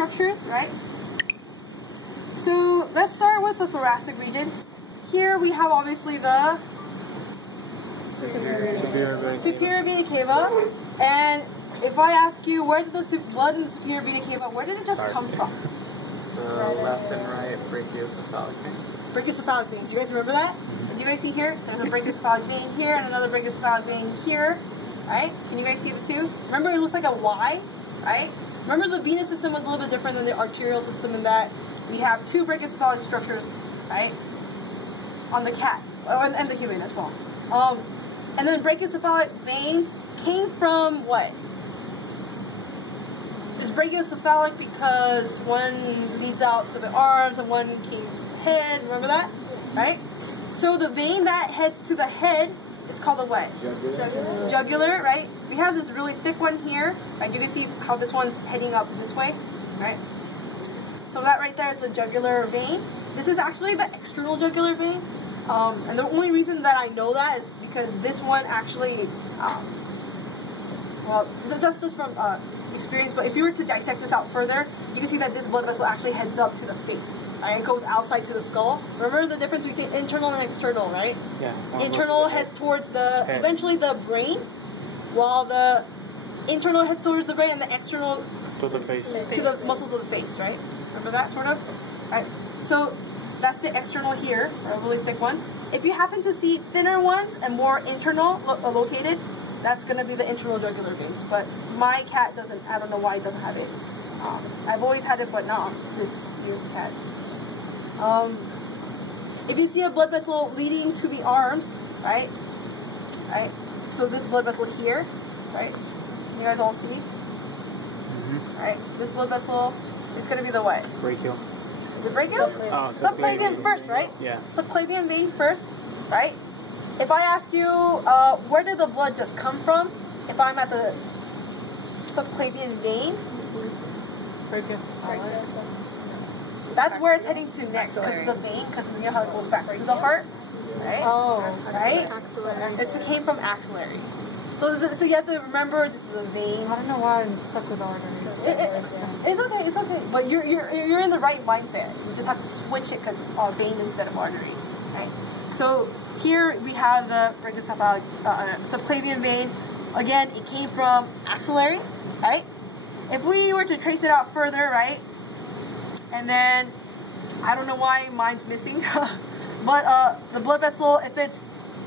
structures, right? So let's start with the thoracic region. Here we have obviously the superior vena cava, and if I ask you where did the blood in the superior vena cava, where did it just come from? Left and right brachiocephalic vein. Brachiocephalic vein. Do you guys remember that? Do you guys see here? There's a brachiocephalic vein here and another brachiocephalic vein here, right? Can you guys see the two? Remember, it looks like a Y, right? Remember, the venous system was a little bit different than the arterial system in that we have two brachiocephalic structures, right, on the cat, and the human as well. And then brachiocephalic veins came from what? It's brachiocephalic because one leads out to the arms and one came head. Remember that? Right? So the vein that heads to the head is called a what? Jugular, right? We have this really thick one here, right? You can see how this one's heading up this way, right? So that right there is the jugular vein. This is actually the external jugular vein. And the only reason that I know that is because this one actually, well, that's just from experience, but if you were to dissect this out further, you can see that this blood vessel actually heads up to the face. Right? It goes outside to the skull. Remember the difference between internal and external, right? Yeah. Internal heads towards the, eventually the brain, while the internal heads towards the brain and the external to the face. To the muscles of the face, right? Remember that, sort of? Alright, so that's the external here, really thick ones. If you happen to see thinner ones and more internal located, that's going to be the internal jugular veins. But my cat doesn't, I don't know why it doesn't have it. I've always had it, but not on this year's cat. If you see a blood vessel leading to the arms, right? Right? So this blood vessel here, right? You guys all see? Right? This blood vessel is going to be the what? Brachial. Is it brachial? Subclavian first, right? Yeah. Subclavian vein first, right? If I ask you, where did the blood just come from? If I'm at the subclavian vein, that's where it's heading to next, because it's a vein, because you know how it goes back to the heart, right? Oh, right? It came from axillary. So you have to remember this is a vein. I don't know why I'm stuck with arteries. It's okay, it's okay. But you're in the right mindset. You just have to switch it because it's a vein instead of artery, right? So here we have the brachiocephalic subclavian vein. Again, it came from axillary, right? If we were to trace it out further, right? And then, I don't know why mine's missing, but the blood vessel, if it's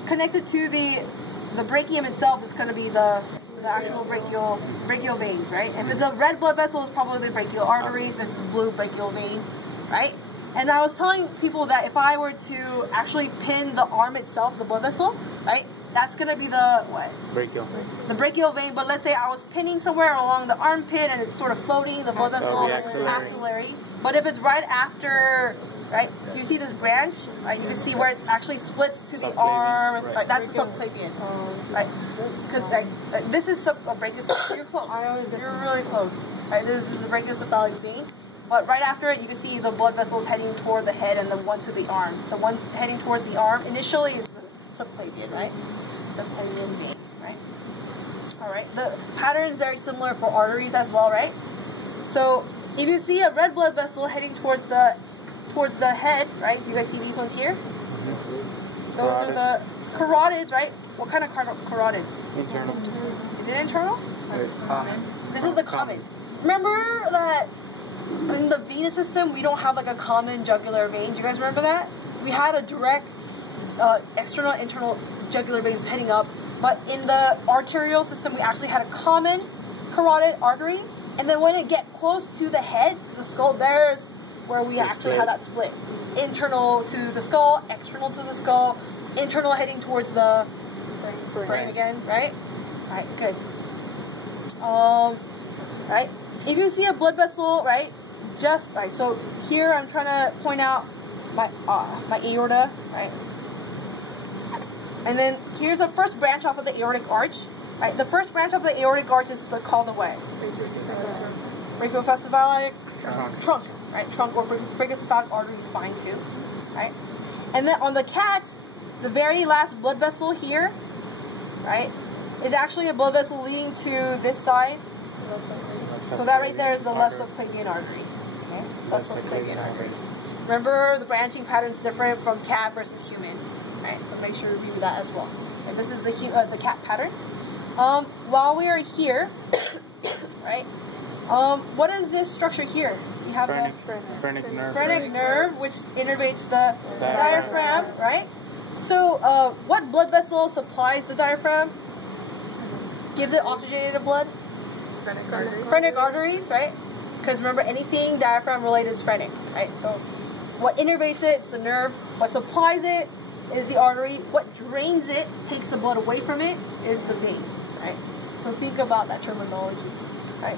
connected to the brachium itself, is going to be the actual brachial veins, right? If it's a red blood vessel, it's probably the brachial arteries. This is blue brachial vein, right? And I was telling people that if I were to actually pin the arm itself, the blood vessel, right? That's going to be the what? Brachial. The brachial vein. But let's say I was pinning somewhere along the armpit and it's sort of floating, the blood vessel is axillary. But if it's right after, right? Do you see this branch? Right? You can see where it actually splits to the arm. Right? That's the subclavian. Right? Because this is brachiocephalic. You're close. You're really close. Right? This is the brachiocephalic vein. But right after it, you can see the blood vessels heading toward the head and the one to the arm. The one heading towards the arm initially is the subclavian, right? Subclavian vein, right? All right. The pattern is very similar for arteries as well, right? So if you see a red blood vessel heading towards the head, right? Do you guys see these ones here? Those are the carotids, right? What kind of carotids? Internal. Is it internal? This is the common. Remember that in the venous system, we don't have like a common jugular vein. Do you guys remember that? We had a direct external, internal jugular veins heading up, but in the arterial system, we actually had a common carotid artery, and then when it get close to the head, to the skull, there's where we actually had that split. Internal to the skull, external to the skull, internal heading towards the brain again, right? Right, good. Right? If you see a blood vessel, right, so here I'm trying to point out my aorta, right? And then here's the first branch off of the aortic arch, right? The first branch of the aortic arch is called the what? Brachiocephalic trunk, right? Trunk or brachiocephalic artery spine too, right? And then on the cat, the very last blood vessel here, right, is actually a blood vessel leading to this side. So that right there is the left subclavian artery. Okay? Left subclavian artery. Remember, the branching pattern is different from cat versus human. Right? So make sure to review that as well. And this is the cat pattern. While we are here, right? What is this structure here? You have phrenic nerve, which innervates the diaphragm, right? So, what blood vessel supplies the diaphragm? Gives it oxygenated blood? Phrenic arteries, right? Because remember, anything diaphragm related is phrenic, right? So, what innervates it is the nerve. What supplies it is the artery. What drains it, takes the blood away from it, is the vein, right? So think about that terminology, right?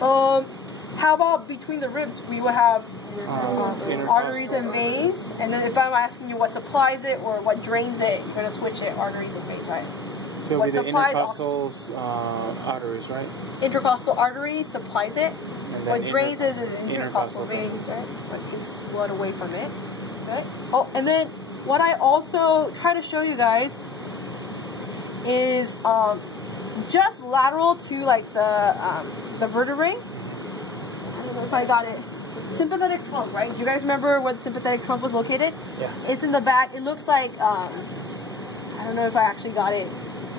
How about between the ribs, we would have arteries and veins. And then if I'm asking you what supplies it or what drains it, you're going to switch it, arteries and veins, right? So it'll be the intercostal arteries, right? Intercostal arteries supplies it. What drains it is intercostal veins, right? What takes blood away from it, right? Oh, and then what I also try to show you guys is just lateral to like the vertebrae. I don't know if I got it. Sympathetic trunk, right? Do you guys remember where the sympathetic trunk was located? Yeah. It's in the back. It looks like I don't know if I actually got it.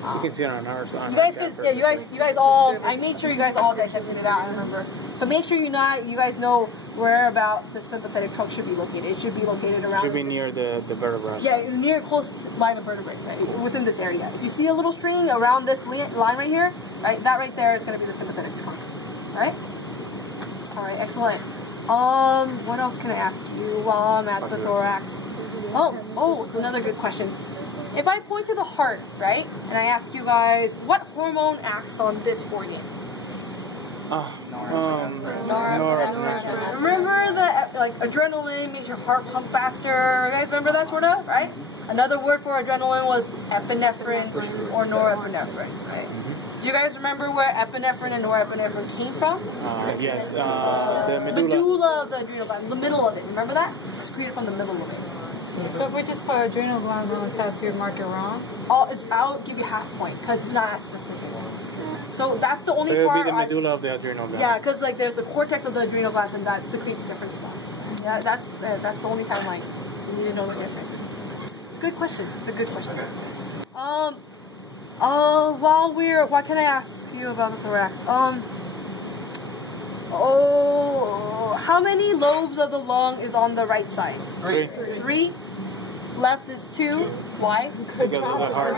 You can see it on ours. You guys all. I made sure you guys all dissected it out. I remember. So make sure you guys know where about the sympathetic trunk should be located. It should be located around. Should be near the vertebra. Yeah, near close by the vertebrae, right, within this area. If you see a little string around this line right here, right, that right there is going to be the sympathetic trunk. Right? All right, excellent. What else can I ask you while I'm at the thorax? Oh, it's another good question. If I point to the heart, right, and I ask you guys, what hormone acts on this organ? Norepinephrine. Remember that, like, adrenaline makes your heart pump faster? You guys remember that sort of, right? Another word for adrenaline was epinephrine or norepinephrine, right? Do you guys remember where epinephrine and norepinephrine came from? Yes, the medulla. Medulla of the adrenal gland, the middle of it. Remember that? It's secreted from the middle of it. So if we just put adrenal gland on the test, you'd mark it wrong? I'll give you half point because it's not as specific. So that's the only part. It would be the medulla of the adrenal gland. Yeah, because like there's the cortex of the adrenal glands and that secretes different stuff. Yeah, that's the only time like you need to know the difference. It's a good question. It's a good question. What can I ask you about the thorax? How many lobes of the lung is on the right side? 3. Left is 2. Why? Because of the heart.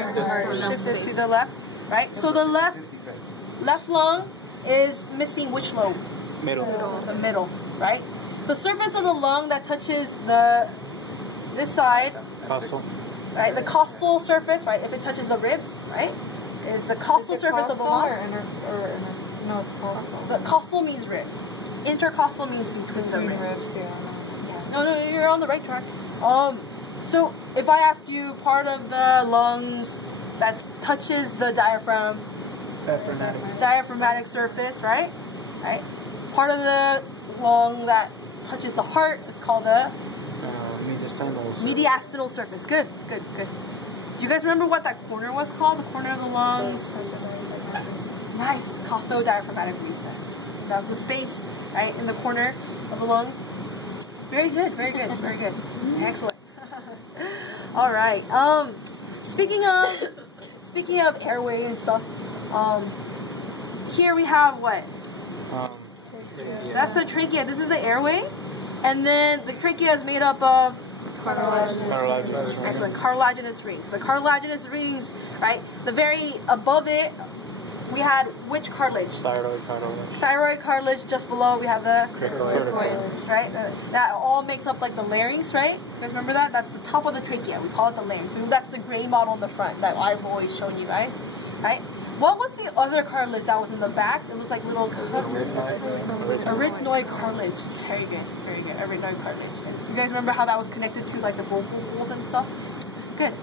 Shifted to the left, right? So the left lung is missing which lobe? Middle. The middle, right? The surface of the lung that touches this side, Costal. right? The costal surface, right? If it touches the ribs, right? Is the costal surface of the lung? No, it's costal. The costal means ribs. Intercostal means between the ribs. Yeah. No, you're on the right track. So if I asked you part of the lungs that touches the diaphragmatic surface, right? Part of the lung that touches the heart is called the mediastinal surface. Good. Do you guys remember what that corner was called? The corner of the lungs? Nice. Costodiaphragmatic recess. That was the space, right, in the corner of the lungs. Very good. Excellent. All right. Speaking of airway and stuff, here we have what? That's the trachea. This is the airway, and then the trachea is made up of cartilaginous. Excellent. Cartilaginous rings. The cartilaginous rings, right? The very above it, we had which cartilage? Thyroid cartilage. Just below, we have the cricoid, right? That all makes up like the larynx, right? You guys remember that? That's the top of the trachea. We call it the larynx. So that's the gray model in the front that I've always shown you guys, right? What was the other cartilage that was in the back? It looked like little hooks. Arytenoid cartilage. Very good. Arytenoid cartilage. You guys remember how that was connected to like the vocal fold and stuff? Good.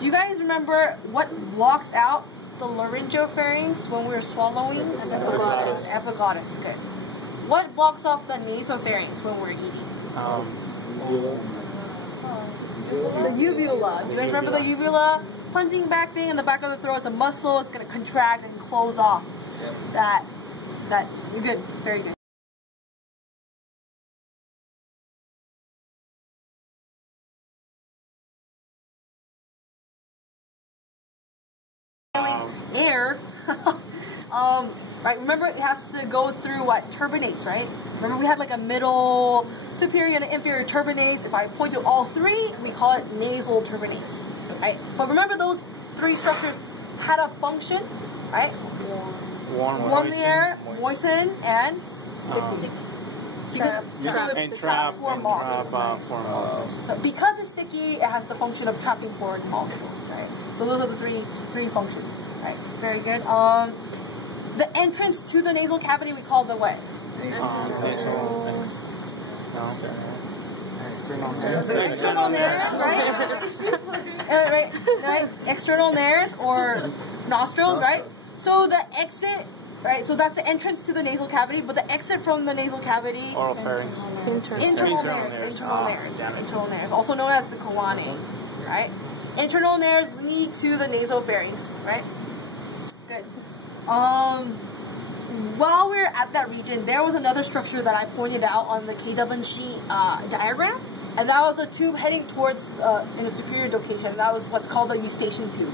Do you guys remember what blocks out the laryngopharynx when we're swallowing? Epiglottis. Good. What blocks off the nasopharynx when we're eating? The uvula. Do you guys remember the uvula? Punching back thing in the back of the throat is a muscle. It's going to contract and close off that That you're good. Very good. Air. Right, remember it has to go through what? Turbinates, right? Remember we had like a middle, superior, and inferior turbinates. If I point to all three, we call it nasal turbinates, right? But remember those three structures had a function, right? Warm the air, moisten, and trap foreign molecules. So because it's sticky, it has the function of trapping foreign molecules, right? So those are the three functions, right? Very good. The entrance to the nasal cavity we call the what? External nares, right? right? External nares or nostrils, right? So the exit, right? So that's the entrance to the nasal cavity, but the exit from the nasal cavity. Oral pharynx. Internal nares, also known as the choanae, right? Internal nares lead to the nasopharynx, right? Good. While we're at that region, there was another structure that I pointed out on the K-Devanshi diagram, and that was a tube heading towards in the superior location. That was what's called the Eustachian Tube.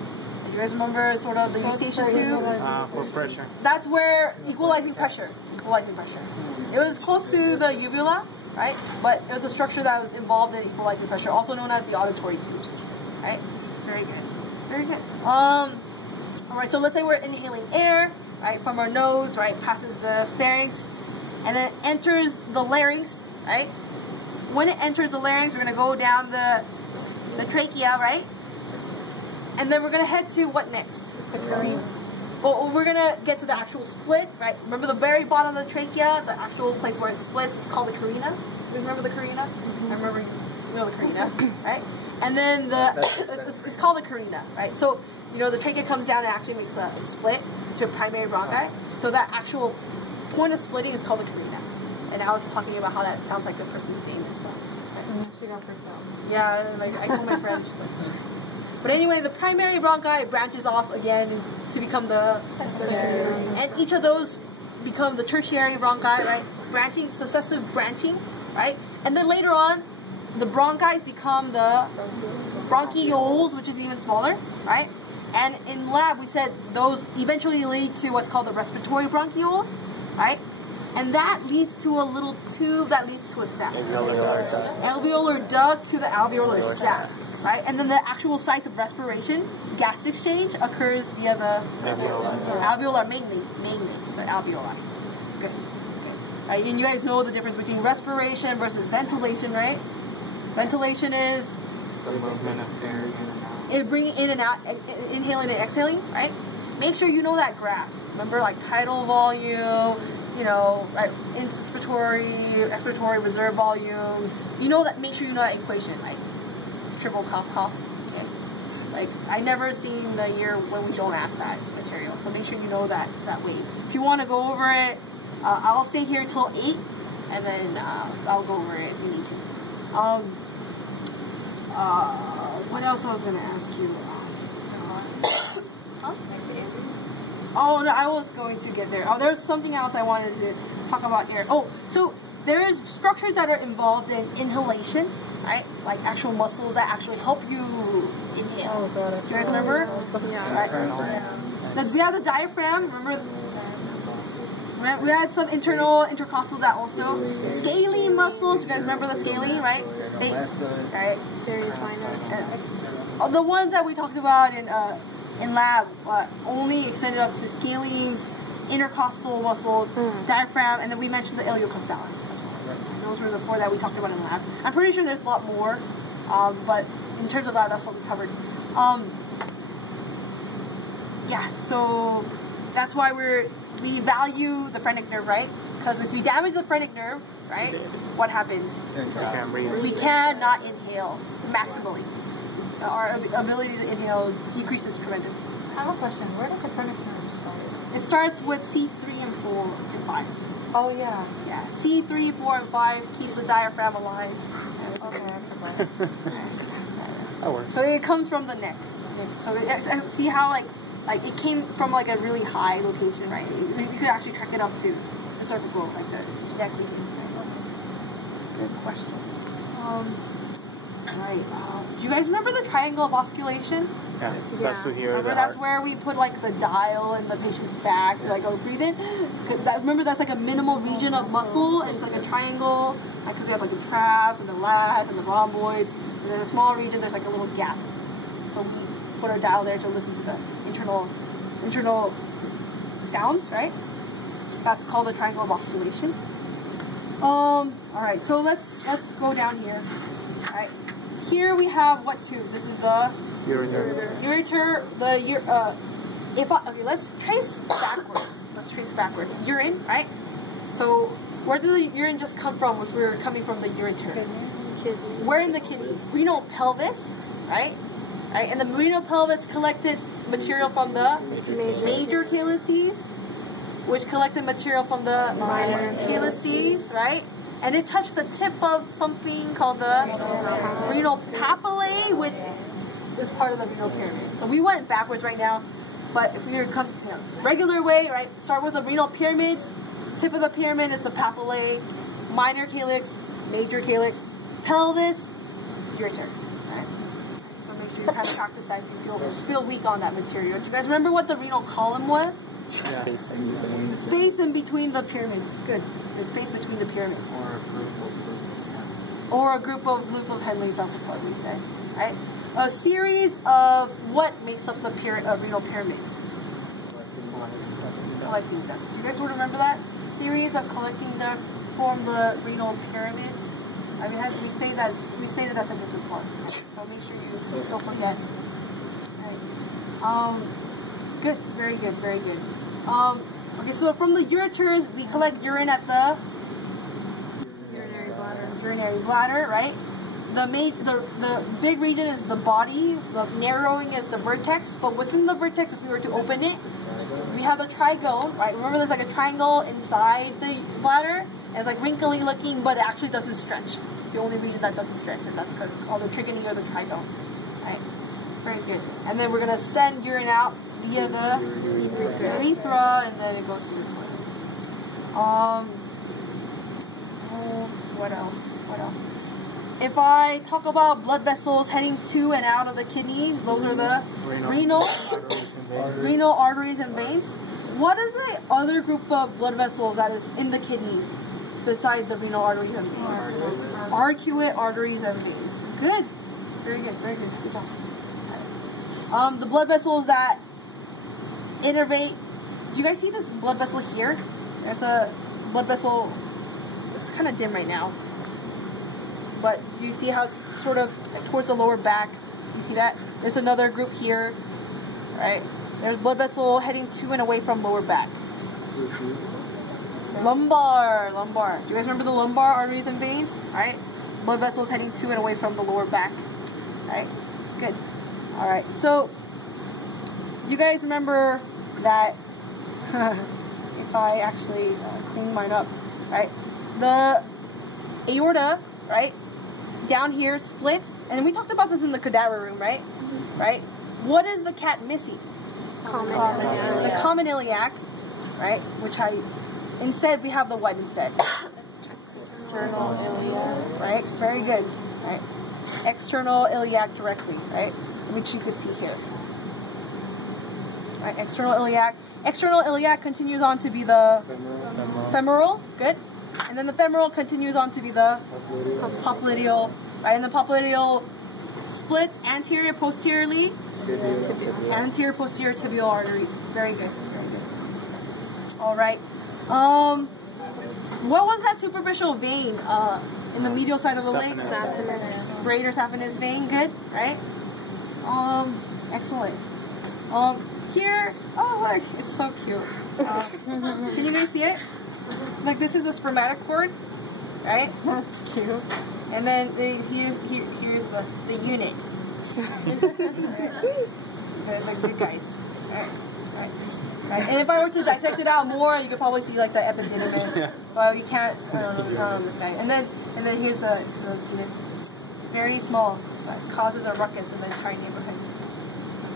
You guys remember sort of the Eustachian Tube? For pressure. That's where equalizing pressure. It was close to the uvula, right? But it was a structure that was involved in equalizing pressure, also known as the auditory tubes, right? Very good. Very good. All right, so let's say we're inhaling air, right, from our nose, right, passes the pharynx, and then enters the larynx, right? When it enters the larynx, we're going to go down the trachea, right? And then we're going to head to what next? The carina. Well, we're going to get to the actual split, right? Remember the very bottom of the trachea, the actual place where it splits, it's called the carina. You remember the carina? I remember, you know the carina, right? And then it's called the carina, right? So, you know, the trachea comes down and actually makes a split to a primary bronchi. So that actual point of splitting is called the carina. And I was talking about how that sounds like the person's name and stuff. Right? She got freaked out. Yeah, like I told my friend, she's like, but anyway, the primary bronchi branches off again to become the secondary. And each of those become the tertiary bronchi, right? Branching, successive branching, right? And then later on, the bronchi become the bronchioles, which is even smaller, right? And in lab, we said those eventually lead to what's called the respiratory bronchioles, right? And that leads to a little tube that leads to a sac. Alveolar duct to the alveolar sac, right? And then the actual site of respiration, gas exchange, occurs via the alveolar, mainly the alveoli. Good. Right, and you guys know the difference between respiration versus ventilation, right? Ventilation is the movement of air in and out. It bringing in and out, inhaling and exhaling, right? Make sure you know that graph. Remember, like tidal volume, you know, right, inspiratory, expiratory, reserve volumes. You know that. Make sure you know that equation, like triple cough. Okay? Like I never seen the year when we don't ask that material, so make sure you know that way. If you want to go over it, I'll stay here till 8, and then I'll go over it if you need to. What else I was going to ask you? Huh? Oh, no, I was going to get there. Oh, there's something else I wanted to talk about here. Oh, so there's structures that are involved in inhalation, right? Like actual muscles that actually help you inhale. Oh, God. Do you guys remember? Yeah. Right. We have the diaphragm. Remember? We had some internal intercostal that also. Scalene muscles. You guys remember the scalene, right? Right. The ones that we talked about in lab only extended up to scalenes, intercostal muscles, diaphragm, and then we mentioned the iliocostalis as well. And those were the 4 that we talked about in lab. I'm pretty sure there's a lot more, but in terms of that, that's what we covered. Yeah, so that's why we value the phrenic nerve, right? Because if you damage the phrenic nerve, right, what happens? We cannot inhale maximally. Our ability to inhale decreases tremendously. I have a question. Where does the phrenic nerve start? It starts with C3 and 4 and 5. Oh, yeah. Yeah, C3, 4, and 5 keeps the diaphragm alive. Okay, I forgot. That works. So it comes from the neck. So see how like like it came from like a really high location, right? You could actually track it up to the cervical, like the neck region. Good question. Right. Do you guys remember the Triangle of Oscillation? Yeah, that's to hear. Remember that's where we put like the dial in the patient's back, like oh breathe in. Remember that's like a minimal region of muscle. It's like a triangle because we have like the traps and the lats and the rhomboids. And then a small region, there's like a little gap. So we put our dial there to listen to the internal sounds, right? That's called the Triangle of Oscillation. All right, so let's go down here. All right, here we have what tube? This is the ureter. Okay, let's trace backwards. Urine, right? So where did the urine just come from if we were coming from the ureter? Where in the kidneys? Renal pelvis, right? Right, and the renal pelvis collected material from the major calyces, which collected material from the minor calyces, right? And it touched the tip of something called the renal papillae, which is part of the renal pyramid. So we went backwards right now, but if we were come regular way, right? Start with the renal pyramids. Tip of the pyramid is the papillae, minor calyx, major calyx, pelvis, ureter. Right? So make sure you kind of practice that if you feel weak on that material. Do you guys remember what the renal column was? Yeah. Space in between the pyramids. Good. It's space between the pyramids. Or a group of loop of Henleys, that's what we say. Right? A series of what makes up the renal pyramids? Collecting ducts. Do you guys remember that? Series of collecting ducts form the renal pyramids. I mean, we say that that's in this report. So make sure you don't forget. All right. Good. Very good. Very good. Okay, so from the ureters, we collect urine at the urinary bladder, right? The big region is the body. The narrowing is the vertex. But within the vertex, if we were to open it, we have a trigone, right? Remember, there's like a triangle inside the bladder. And it's like wrinkly looking, but it actually doesn't stretch. The only region that doesn't stretch, and that's called the trigony or the trigone. Right? Very good. And then we're gonna send urine out via the urethra, and then it goes to the toilet. What else? If I talk about blood vessels heading to and out of the kidneys, those are the renal arteries and veins. What is the other group of blood vessels that is in the kidneys besides the renal arteries and veins? Arcuate arteries and veins. Good. Very good. Very good. Good job. The blood vessels that innervate. Do you guys see this blood vessel here? There's a blood vessel. It's kind of dim right now. But do you see how it's sort of like towards the lower back? You see that? There's another group here, right? There's blood vessel heading to and away from lower back. Lumbar. Do you guys remember the lumbar arteries and veins? All right? Blood vessels heading to and away from the lower back. All right? Good. All right. So, you guys remember that, if I actually clean mine up, right? The aorta, right? Down here splits, and we talked about this in the cadaver room, right? Right? What is the cat missing? The common iliac, right? Which instead we have the what instead? External iliac, right? Very good, right? External iliac directly, right? Which you could see here. Right? External iliac. External iliac continues on to be the femoral. Good. And then the femoral continues on to be the popliteal, right? And the popliteal splits anterior, posteriorly, anterior, posterior tibial arteries. Very good, very good. All right. What was that superficial vein in the medial side of the leg? Greater saphenous vein. Good, right? Excellent. Here, oh look, it's so cute. Can you guys see it? Like this is the spermatocord, right? That's cute. And then here's the unit. They're like good guys. Right. And if I were to dissect it out more, you could probably see like the epididymis. Yeah. But you can't. I don't know this guy. And then here's this very small that causes a ruckus in the entire neighborhood.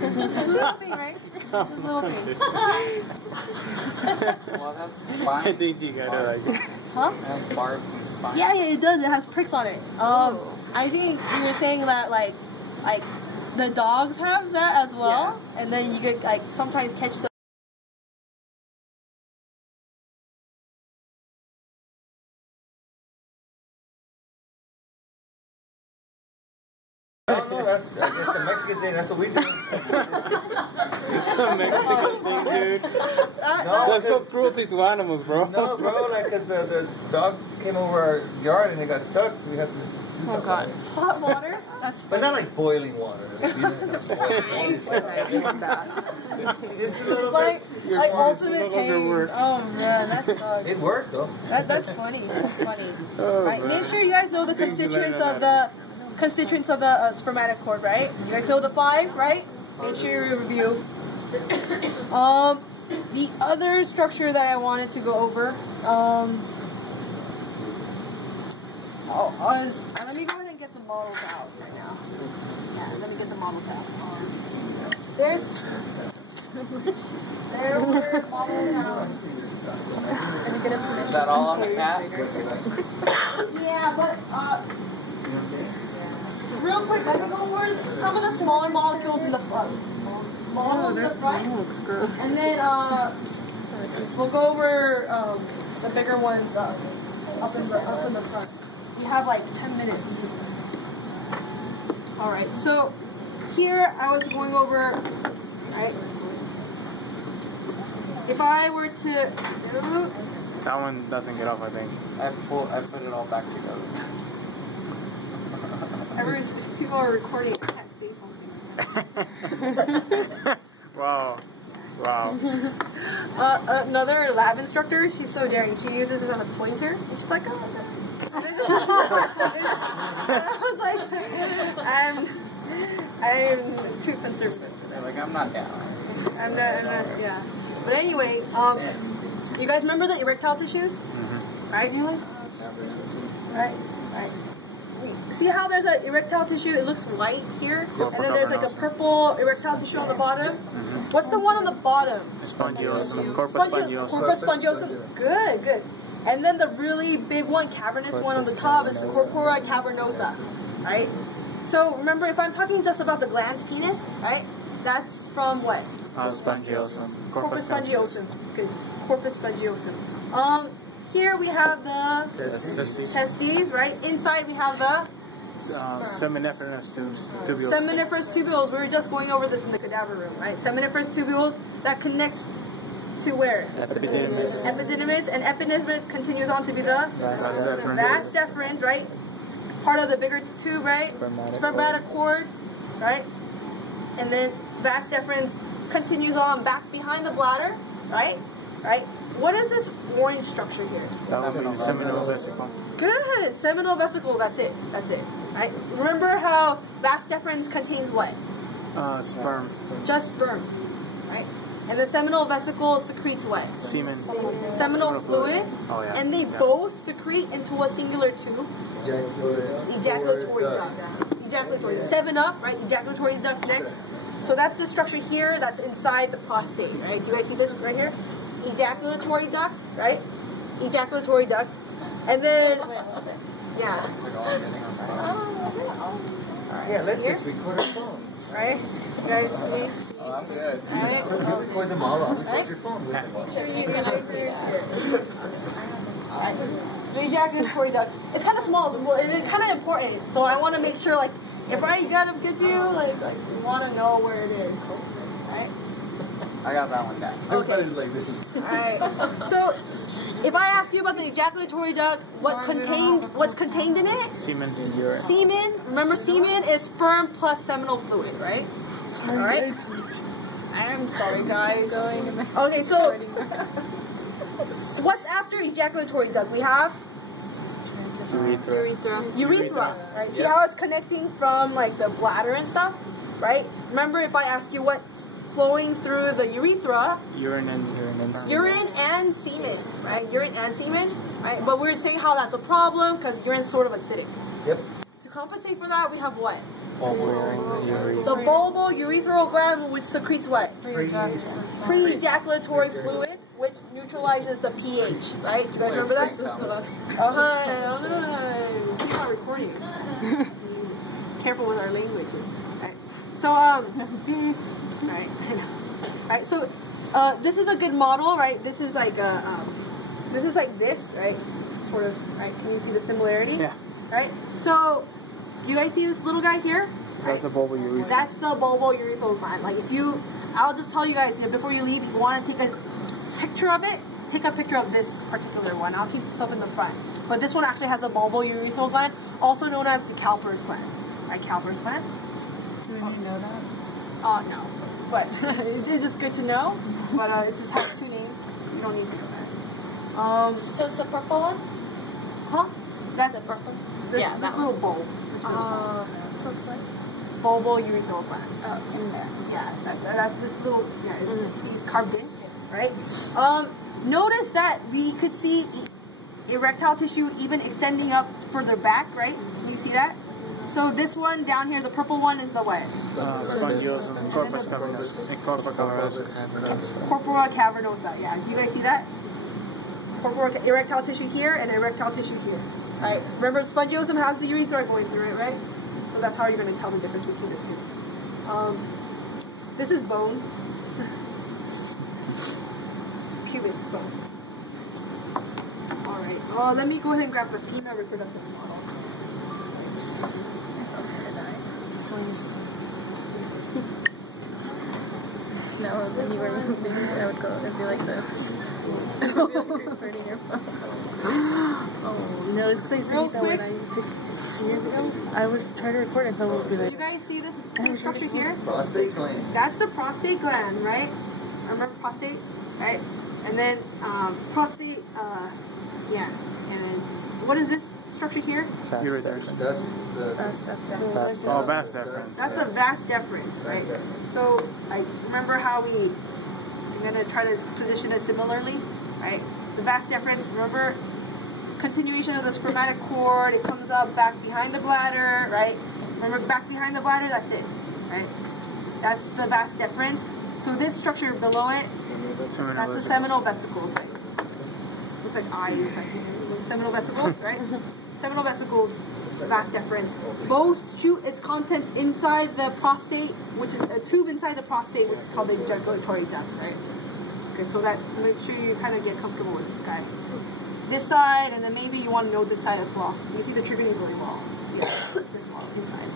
Little thing, right? Little thing. Well, that's fine. I think you got it. Huh? It has barbs and spines. Yeah, it does. It has pricks on it. I think you were saying that like the dogs have that as well, and then you could like sometimes catch the. I don't know, I guess the Mexican thing, that's what we do. Mexican thing, dude. That's no cruelty to animals, bro. No, bro, like, because the dog came over our yard and it got stuck, so we have to do something. Oh, God. Hot water? That's But not like boiling water. Just a little like ultimate no longer pain. work. Oh, man, that sucks. It worked, though. That's funny. That's funny. Oh, Right, man. make sure you guys know the constituents of the spermatocord, right? You guys know the 5, right? Make sure you review. The other structure that I wanted to go over, let me go ahead and get the models out right now. Yeah, let me get the models out. There were models out. Let me get a permission. Is that all on the cat? Yeah, but real quick, let me go over some of the smaller molecules in the front. Smaller ones in the front. And then we'll go over the bigger ones up in the front. We have like 10 minutes. Alright, so here I was going over, right? If I were to That one doesn't get off, I think. I put it all back together. people are recording, I can't say something. Wow. Wow. Another lab instructor, she's so daring. She uses it on a pointer, and she's like, oh, no. I was like, I'm too conservative for that. Like, I'm not down. I'm not, yeah. But anyway, you guys remember the erectile tissues? Mm-hmm. Right, you guys? Right. See how there's an erectile tissue? It looks white here, and then there's like a purple erectile tissue on the bottom. Mm-hmm. What's the one on the bottom? Spongiosum. Corpus spongiosum. Corpus spongiosum. Good, good. And then the really big one, cavernous one on the top is the corpora cavernosa, right? So remember, if I'm talking just about the glans penis, right? That's from what? Spongiosum. Corpus spongiosum. Good. Corpus spongiosum. Here we have the testes, right? Inside we have the seminiferous tubules. Seminiferous tubules. We were just going over this in the cadaver room, right? Seminiferous tubules that connects to where? Epididymis. Epididymis, and epididymis continues on to be the vas deferens, right? It's part of the bigger tube, right? Spermatocord, right? And then vas deferens continues on back behind the bladder, right? Right? What is this orange structure here? Seminal Vesicle. Good! Seminal vesicle, that's it. That's it. Right? Remember how vas deferens contains what? Sperm. Just sperm. Right? And the seminal vesicle secretes what? Semen. Seminal fluid. Oh, yeah. And they both secrete into a singular tube. Ejaculatory duct. Ejaculatory. 7 up, right? Ejaculatory ducts next. So that's the structure here that's inside the prostate, right? Do you guys see this right here? Ejaculatory duct, right? Ejaculatory duct. And then, yeah. Yeah, let's just record our phone. Right? You guys see? Oh, I'm good. Right? You record them all, I'll record Right? your phone with them all. Alright. The ejaculatory duct. It's kind of small, and it's kind of important. So I want to make sure, like, if I gotta give you, like you want to know where it is. Right? I got that one down. Everybody's like this. Alright. So, if I ask you about the ejaculatory duct, what's contained in it? Semen and urine. Semen. Remember, semen is sperm plus seminal fluid, right? Alright? I'm sorry, guys. Okay, so what's after ejaculatory duct? We have urethra, right? See how it's connecting from like the bladder and stuff, right? Remember, if I ask you what's flowing through the urethra, urine and semen, right? Urine and semen, right? But we're saying how that's a problem because urine's sort of acidic. Yep. To compensate for that, we have what? The bulbo-urethral gland, which secretes what? Pre-ejaculatory fluid, which neutralizes the pH, right? Do you guys remember that? We're not recording. Careful with our languages. Right. So, right. So, this is a good model, right? This is like this, right? Sort of, right? Can you see the similarity? Yeah. Right. So, do you guys see this little guy here? That's the bulbo-urethral. That's the bulbo-urethral gland. Like, I'll just tell you guys, before you leave, if you want to take a picture of it, take a picture of this particular one. I'll keep this up in the front. But this one actually has a bulbo-urethral gland, also known as the Cowper's gland. Right, Cowper's gland. Do you know that? No. But it's just good to know. But it just has two names. You don't need to know that. So it's the purple one? Huh? That's the purple? This, Yeah, that little bulb. This little bulb. So it's what? Bulbo-urethral gland. Yeah, that's this little, it's carved in, right? Notice that we could see erectile tissue even extending up further back, right? Can you see that? So this one down here, the purple one, is the what? Spongiosum, corpus cavernosa, and corpus cavernosa. Corpora cavernosa, yeah. Do you guys see that? Corpora, erectile tissue here and erectile tissue here. Right? Remember, spongiosum has the urethra going through it, right? So that's how you're going to tell the difference between the two. This is bone. Pubis bone. Alright. Let me go ahead and grab the female reproductive model. No, when you were moving, I would go, it'd be like this. It'd be like recording your phone. Oh, no, it's because I used to hate that when I took 2 years ago. I would try to record it and someone would be like... You guys see this structure here? Prostate gland. That's the prostate gland, right? Remember prostate? Right? And then prostate, yeah. And then what is this structure here? Urethra. That's the vas deferens. That's the vas deferens, right? So, remember how we're going to try to position it similarly, right? The vas deferens, remember, it's continuation of the spermatic cord. It comes up back behind the bladder, right? Remember, back behind the bladder, that's it, right? That's the vas deferens. So this structure below it, that's the seminal vesicles, right? Looks like eyes, like seminal vesicles, right? Seminal vesicles, vas deferens. Both shoot its contents inside the prostate, which is a tube inside the prostate, which is called the ejaculatory duct, right? Okay, so that, make sure you kind of get comfortable with this guy. This side, and then maybe you want to know this side as well. You see the tribunal wall. Yeah, this wall, inside.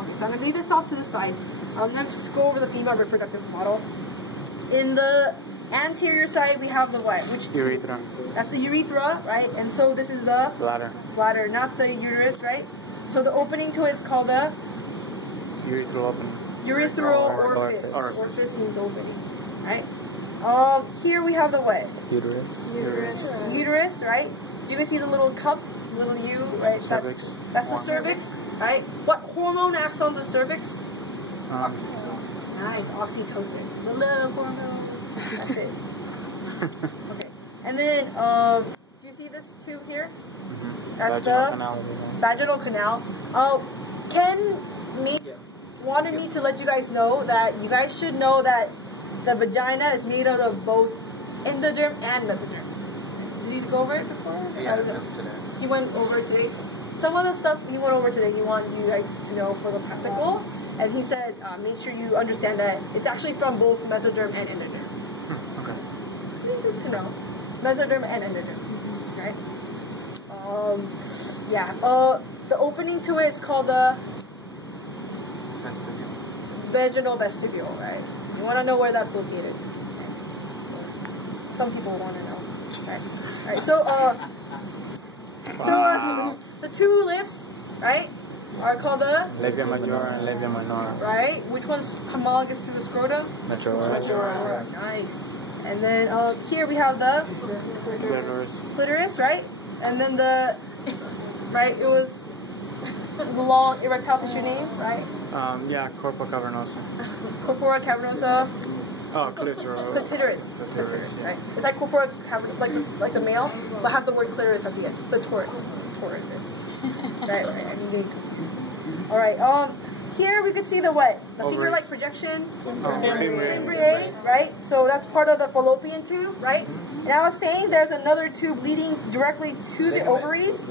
Okay, so I'm going to leave this off to the side. I'm going to just go over the female reproductive model. In the anterior side, we have the what? Which Urethra. That's the urethra, right? And so this is the Bladder. Bladder, not the uterus, right? So the opening to it is called the Urethral opening. urethral orifice. Orifice means opening, right? Here we have the what? Uterus. Uterus, right? You can see the little cup, little U, right? Cervix. That's the cervix, right? What hormone acts on the cervix? Nice, oxytocin. The love hormone. That's it. Okay. And then, do you see this tube here? That's the vaginal canal. Ken wanted me to let you guys know that you guys should know that the vagina is made out of both endoderm and mesoderm. Did you go over it before? Yeah, just today. He went over it today. Some of the stuff he went over today, he wanted you guys to know for the practical. And he said, make sure you understand that it's actually from both mesoderm and endoderm. Okay. Good to know. Mesoderm and endoderm. Okay. Yeah. The opening to it is called the vaginal vestibule, right? You want to know where that's located. Some people want to know. Right. Right. So, the two lips, right, are called the labia majora and labia minora. Right. Which one's homologous to the scrotum? Majora. Nice. And then here we have the clitoris, right? And then the it was the long erectile tissue name, right? Yeah, corpora cavernosa. Corpora cavernosa. Oh, clitoris. Clitoris, right? It's like corpora cavernosa, like the male, but has the word clitoris at the end. Clitoris. Right. I mean, they confuse me. All right. Here we could see the what? The finger-like projection. Fimbriae, right? So that's part of the fallopian tube, right? And I was saying there's another tube leading directly to the ovaries.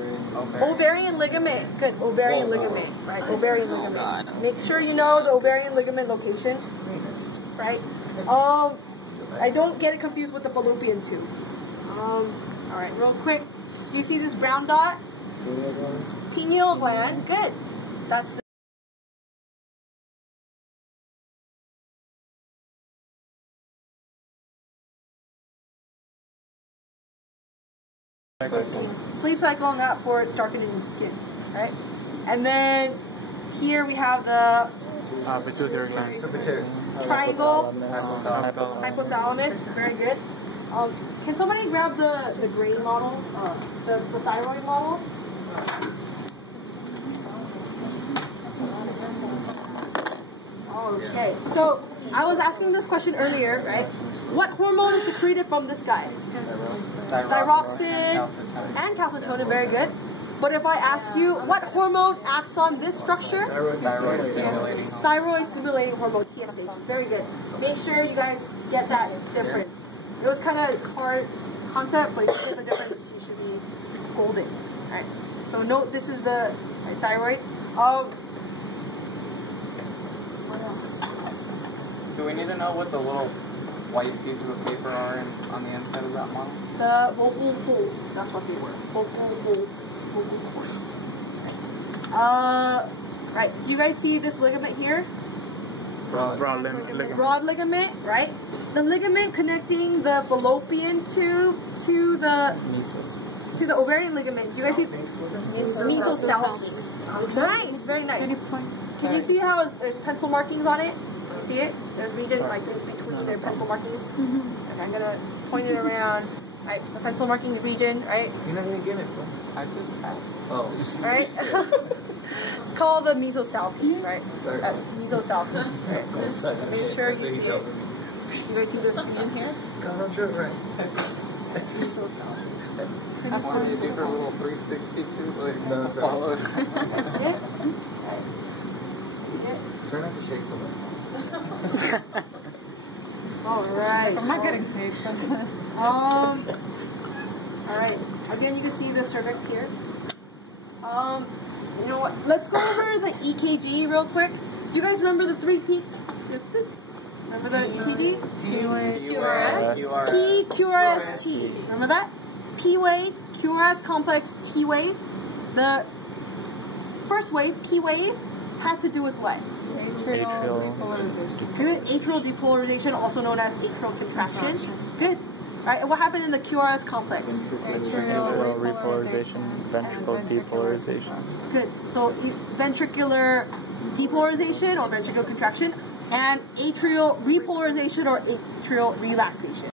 Ovarian ligament. Good. Ovarian ligament. Right. Ovarian ligament. Make sure you know the ovarian ligament location. Right. I don't get it confused with the fallopian tube. All right. Real quick. Do you see this brown dot? Pineal gland. Good. That's the sleep cycle, not for darkening skin, right? And then here we have the Pituitary gland. triangle, hypothalamus, very good. Can somebody grab the grain model, the thyroid model? Okay, so I was asking this question earlier, right? What hormone is secreted from this guy? Thyroxine and calcitonin, very good. But if I ask you, what hormone acts on this structure? Thyroid stimulating hormone, TSH. Very good. Make sure you guys get that difference. It was kind of hard concept, but if you get the difference, you should be golden. Alright. So note this is the thyroid. Do we need to know what the little white pieces of paper are on the inside of that model? The vocal folds. That's what they were. Vocal folds. Vocal cords. Right. Do you guys see this ligament here? Broad ligament. Broad ligament, right? The ligament connecting the fallopian tube to the ovarian ligament. Do you guys see? Mesocell. Nice. Very nice. Can you see how there's pencil markings on it? See it? There's region like in between their pencil markings. And I'm gonna point it around. Right, the pencil marking the region, right? You're not gonna get it, bro. I just had. Oh. Right? It's called the mesocell piece, right? That's mesocell piece. Right? Make sure you see it. You guys see this region here? God, I'm sure, right. Mesocell. That's one of these are little 362, like, No, that's followed. That's it. Try not to shake so much. Alright. I'm not getting paid for this. Alright. Again, you can see the cervix here. You know what? Let's go over the EKG real quick. Do you guys remember the 3 peaks? Remember the EKG? QRS, P, QRS, T. Remember that? P wave, QRS complex, T wave. The first wave, P wave, had to do with what? Atrial depolarization, also known as atrial contraction. Good. Right, and what happened in the QRS complex? Atrial repolarization, ventricle depolarization. Good. So ventricular depolarization or ventricular contraction, and atrial repolarization or atrial relaxation.